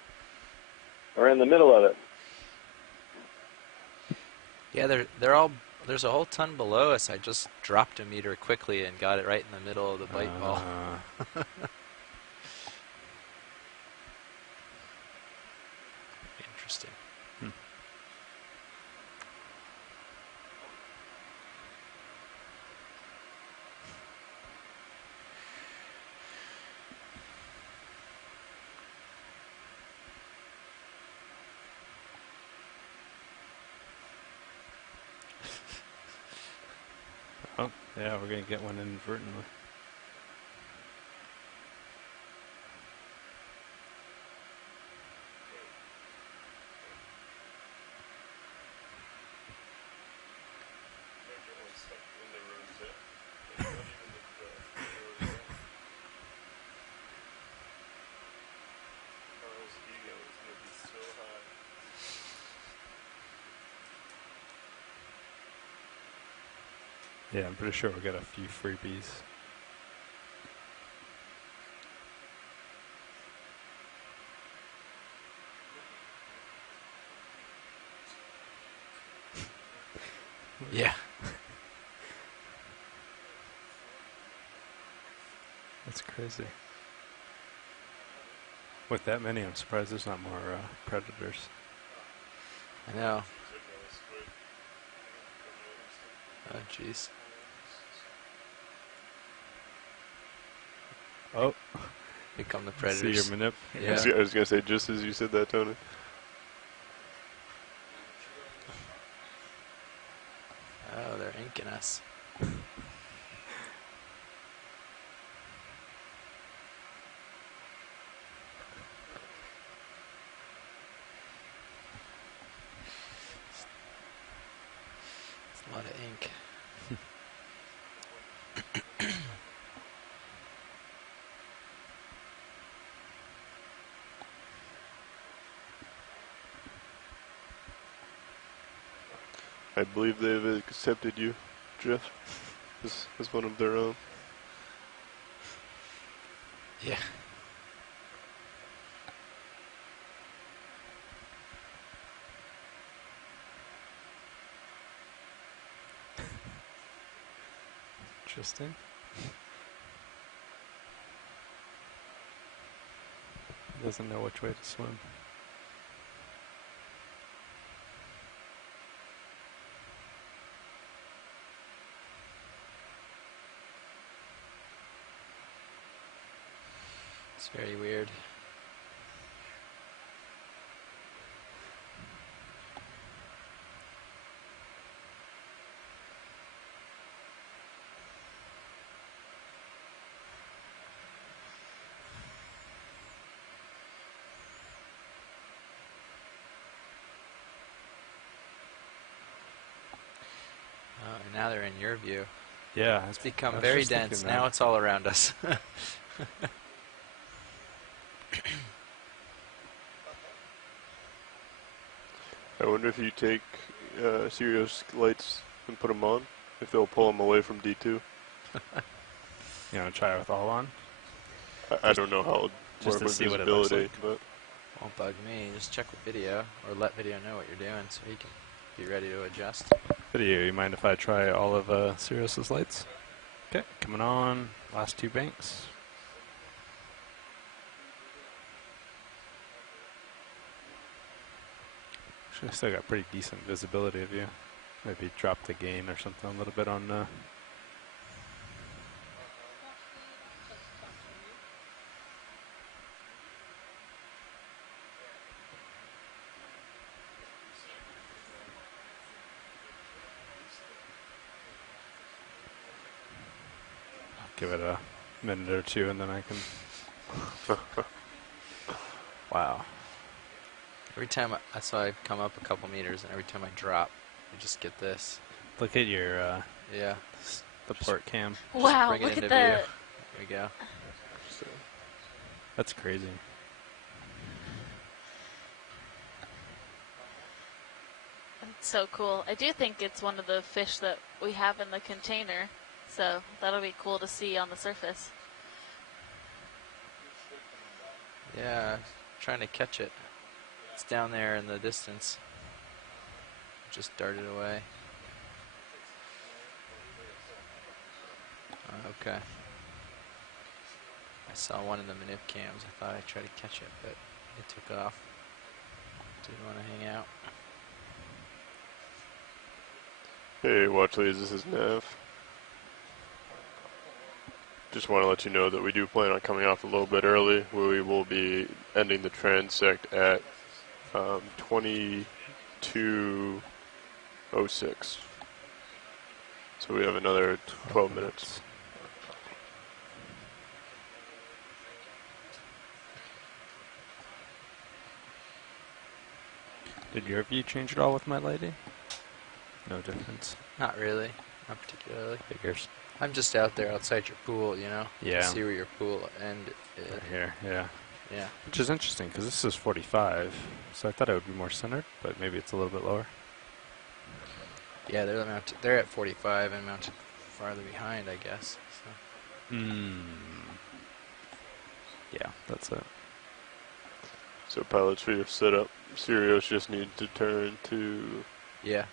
We're in the middle of it. Yeah, they're all. There's a whole ton below us. I just dropped a meter quickly and got it right in the middle of the bite ball. Interesting. Oh, yeah, we're going to get one inadvertently. Yeah, I'm pretty sure we'll get a few freebies. Yeah. That's crazy. With that many, I'm surprised there's not more predators. I know. Oh, jeez. Oh. Here come the See predators. your manip? Yeah. I was going to say, just as you said that, Tony. Oh, they're inking us. It's a lot of ink. I believe they've accepted you, Jeff, as one of their own. Yeah. Interesting. Doesn't know which way to swim. It's very weird. Oh, and now they're in your view. Yeah. It's become very dense. Now it's all around us. I wonder if you take Sirius lights and put them on, if they'll pull them away from D2. You know, try with all on? I don't know how it would just work to with see what it looks visibility, like. but Won't bug me. Just check with video or let video know what you're doing so he can be ready to adjust. Video, you mind if I try all of Sirius's lights? Okay, coming on. Last two banks. Actually, I still got pretty decent visibility of you. Maybe drop the gain or something a little bit on give it a minute or two and then I can... Wow. Every time I come up a couple meters, and every time I drop, I just get this. Look at your Yeah. the port cam. Wow, Bring it look into at view. the. There we go. That's crazy. That's so cool. I do think it's one of the fish that we have in the container, so that'll be cool to see on the surface. Yeah, trying to catch it. It's down there in the distance. Just darted away. Okay. I saw one in the manip cams. I thought I'd try to catch it, but it took off. Didn't want to hang out. Hey, Watchleys, this is Nav. Just want to let you know that we do plan on coming off a little bit early. We will be ending the transect at 22:06. So we have another 12 minutes. Did your view change at all with my lady? No difference. Not really. Not particularly. Figures. I'm just out there outside your pool, you know? Yeah. See where your pool end is. Right here, yeah. Yeah. Which is interesting, because this is 45, so I thought it would be more centered, but maybe it's a little bit lower. Yeah, they're at 45 and mounted farther behind, I guess. So. Yeah, that's it. So pilots for your setup, Sirius just need to turn to... Yeah.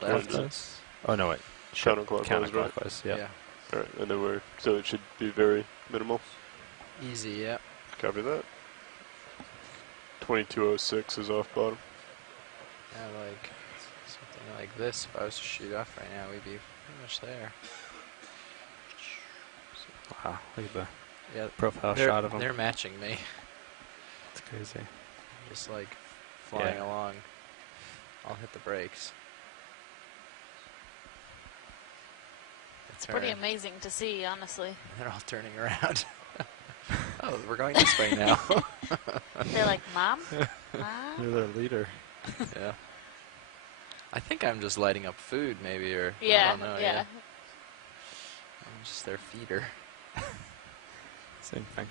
Left. Oh, no, wait. Counterclockwise, right? Counterclockwise, yeah. Alright, and then so it should be very minimal. Easy, yeah. Copy that. 22:06 is off bottom. Yeah, like something like this. If I was to shoot off right now, we'd be pretty much there. Wow, look at the profile shot of them. They're matching me. It's crazy. Just like flying along. I'll hit the brakes. It's pretty amazing to see, honestly. They're all turning around. Oh, we're going this way now. They're like, Mom? Mom? You're their leader. Yeah. I think I'm just lighting up food, maybe, or yeah, I don't know. Yeah. I'm just their feeder. Same thing.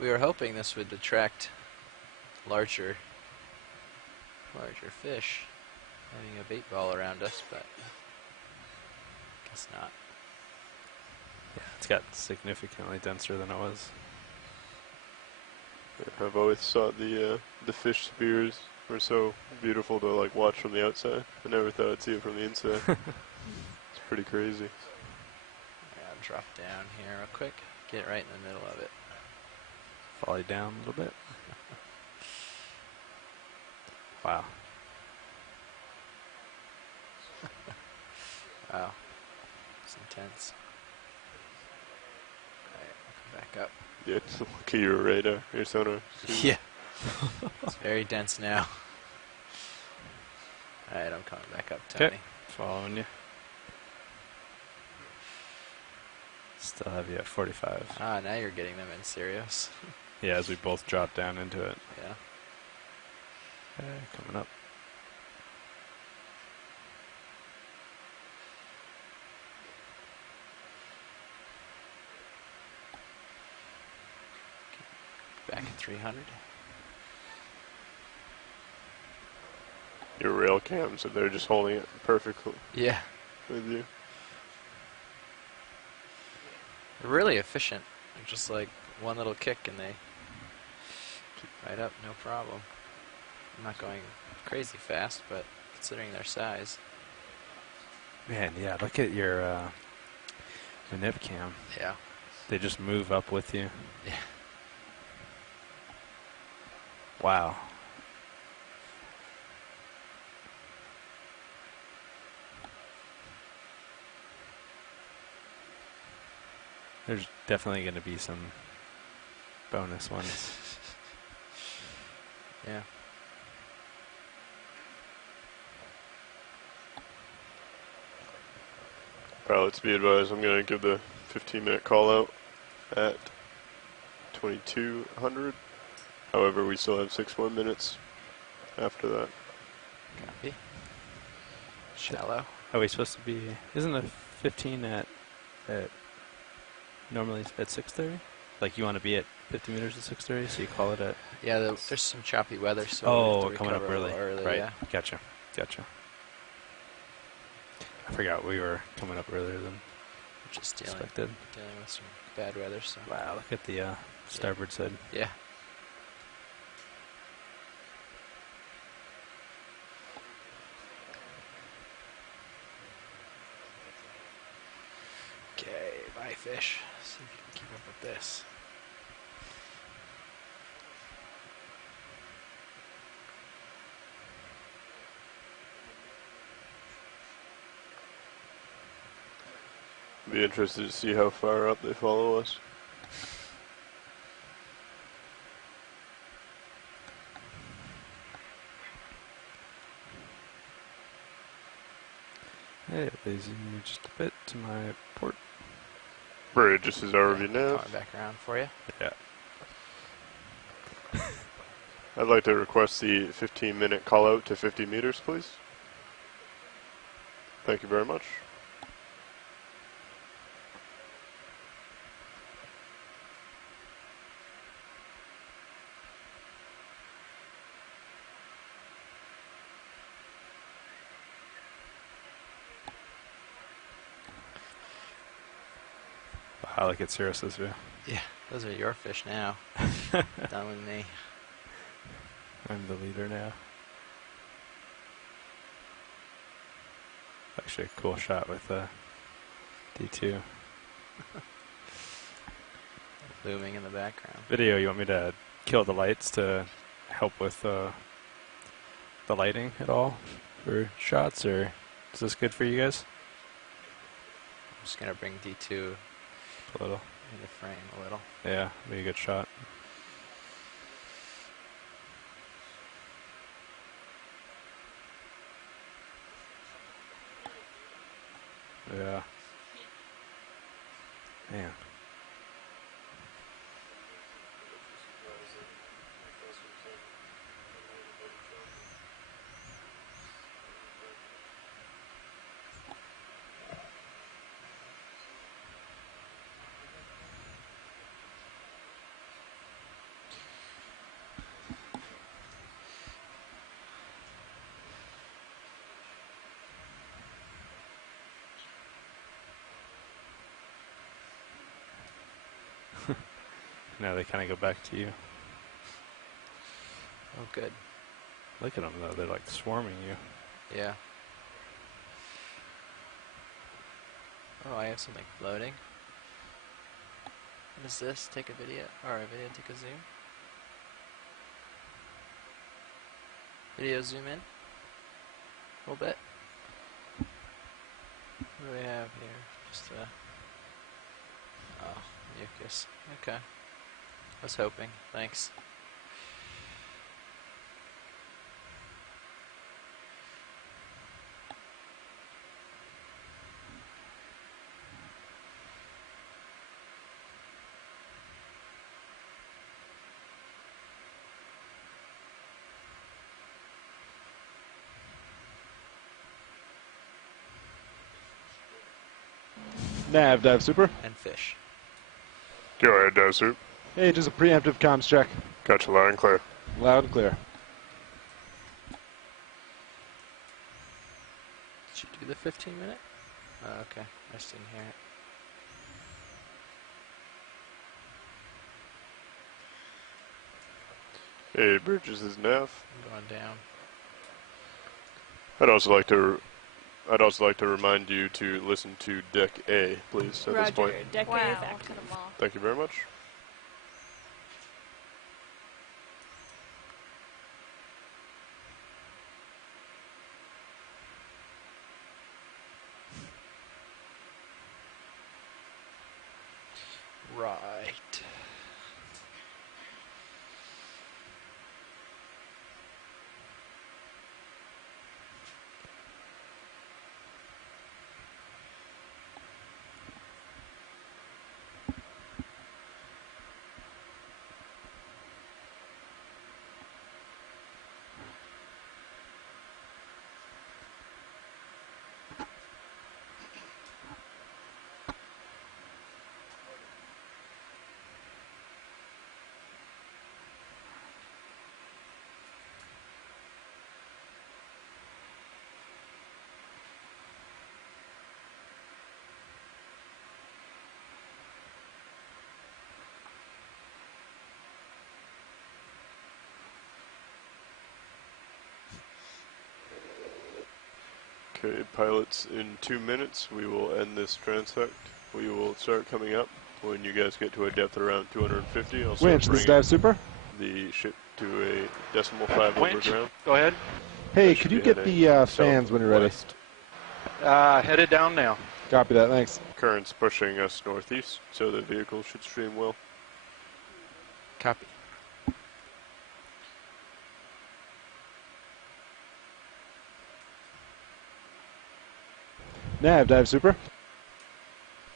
We were hoping this would attract larger fish, having a bait ball around us, but guess not. Yeah, it's got significantly denser than it was. Yeah, I've always thought the fish spears were so beautiful to like watch from the outside. I never thought I'd see it from the inside. It's pretty crazy. Yeah, I'll drop down here real quick. Get right in the middle of it. Follow down a little bit. Wow. Wow. It's intense. Alright, I'll come back up. Yeah, look at your radar, your sonar. Yeah. It's very dense now. Alright, I'm coming back up, Tony. Okay. Following you. Still have you at 45. Ah, now you're getting them in serious. Yeah, as we both drop down into it. Yeah. Okay, coming up. Back at 300. Your rail cams, so they're just holding it perfectly Yeah. with you. They're really efficient. They're just like one little kick and they keep right up, no problem. I'm not going crazy fast, but considering their size. Man, yeah, look at your manip cam. Yeah. They just move up with you. Yeah. Wow. There's definitely going to be some bonus ones. Yeah. Pilots, be advised, I'm going to give the 15-minute call out at 2200. However, we still have 6 more minutes after that. Copy. Shallow. Are we supposed to be... Isn't the 15 at normally at 6:30? Like you want to be at 50 meters at 6:30, so you call it at... Yeah, there's some choppy weather, so we Oh, have to coming up recover a early. little early. Right, Yeah. gotcha. I forgot we were coming up earlier than We're just dealing expected. with some bad weather. So. Wow, look at the starboard side. Yeah. Okay, bye fish. See if you can keep up with this. Be interested to see how far up they follow us. Hey, lazy, just a bit to my port. Bridge, this is ROV nav. Coming back around for you. Yeah. I'd like to request the 15-minute call out to 50 meters, please. Thank you very much. Wow, look at Sirius's view. Yeah, those are your fish now. Done with me. I'm the leader now. Actually, a cool shot with D2. Looming in the background. Video, you want me to kill the lights to help with the lighting at all for shots, or is this good for you guys? I'm just gonna bring D2 A little. into frame a little. Yeah, be a good shot. Yeah. Man. Now they kind of go back to you. Oh, good. Look at them though; they're like swarming you. Yeah. Oh, I have something floating. What is this? Take a video, or a video, take a zoom. Video zoom in. A little bit. What do we have here? Just oh, mucus. Okay. I was hoping. Thanks. Nav, dive super. And fish. Go ahead, Desert. Hey, just a preemptive comms check. Got you loud and clear. Loud and clear. Did you do the 15-minute? Oh, okay. I just didn't hear it. Hey, Bridges is nav. I'm going down. I'd also like to remind you to listen to Deck A, please, at this point. Deck A is active. Thank you very much. Right. Okay, pilots, in 2 minutes we will end this transect. We will start coming up. When you guys get to a depth around 250, I'll start Winch, this is bringing Dive Super. the ship to a 0.5 Winch, overground. go ahead. Hey, could you get the fans when you're ready? Headed down now. Copy that, thanks. Current's pushing us northeast, so the vehicle should stream well. Copy. Nav, Dive Super.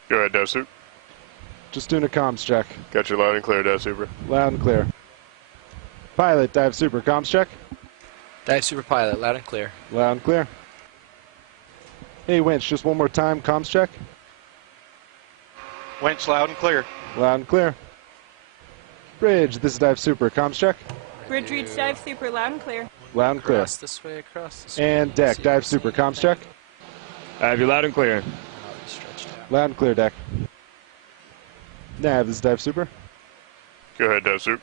Go ahead, Dev Soup. Just doing a comms check. Got you loud and clear, Dev Super. Loud and clear. Pilot, Dive Super, comms check. Dive Super Pilot, loud and clear. Loud and clear. Hey, Winch, just one more time, comms check. Winch, loud and clear. Loud and clear. Bridge, this is Dive Super, comms check. Bridge reads Dive Super, loud and clear. Loud and clear. Across this way, across this way. And deck, Dive Super, comms check. I have you loud and clear. Loud and clear, deck. Nav, this is Dive Super. Go ahead, Dev Soup.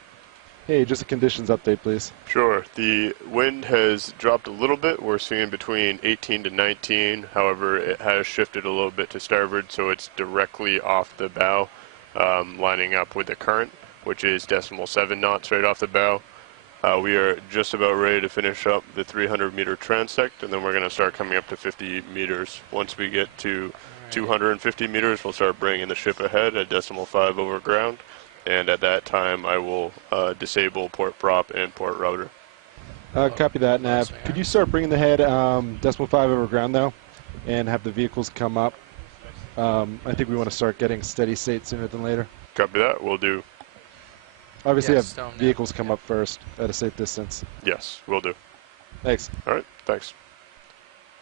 Hey, just a conditions update, please. Sure. The wind has dropped a little bit. We're seeing between 18 to 19. However, it has shifted a little bit to starboard, so it's directly off the bow, lining up with the current, which is 0.7 knots right off the bow. We are just about ready to finish up the 300-meter transect, and then we're going to start coming up to 50 meters. Once we get to 250 meters, we'll start bringing the ship ahead at 0.5 over ground. And at that time, I will disable port prop and port router. Copy that, Nav. Could you start bringing the head 0.5 over ground, though, and have the vehicles come up? I think we want to start getting steady state sooner than later. Copy that. We'll do. Obviously, Yes, have vehicles come up first at a safe distance. Yes, we'll do. Thanks. All right, thanks.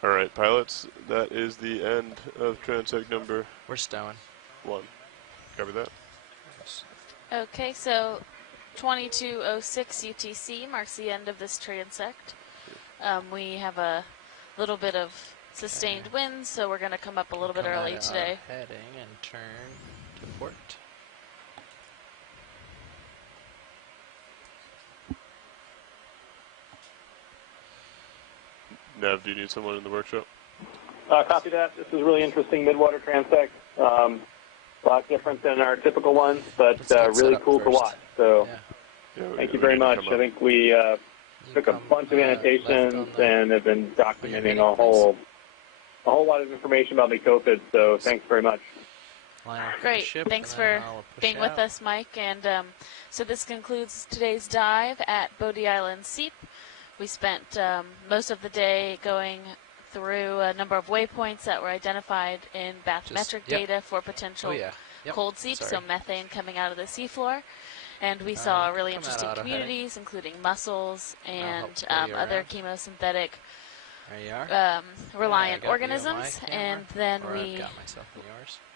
All right, pilots, that is the end of transect number... We're stowing. 1. Copy that. Okay, so 2206 UTC marks the end of this transect. We have a little bit of sustained winds, so we're going to come up a little bit early today. Heading and turn to port. Nav, do you need someone in the workshop? Copy that. This is really interesting Midwater transect. A lot different than our typical ones, but really cool to watch. So thank you very much. I think we took a bunch of annotations and have been documenting a whole lot of information about the COPID, so thanks very much. Great. Thanks for being with us, Mike. And so this concludes today's dive at Bodie Island Seep. We spent most of the day going through a number of waypoints that were identified in bathymetric data for potential cold seeps, so methane coming out of the seafloor. And we saw really interesting communities, including mussels and other chemosynthetic reliant organisms. And then we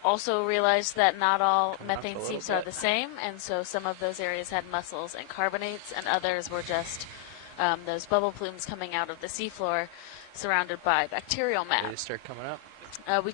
also realized that not all methane seeps are the same, and so some of those areas had mussels and carbonates, and others were just those bubble plumes coming out of the seafloor surrounded by bacterial mats. Did they start coming up? We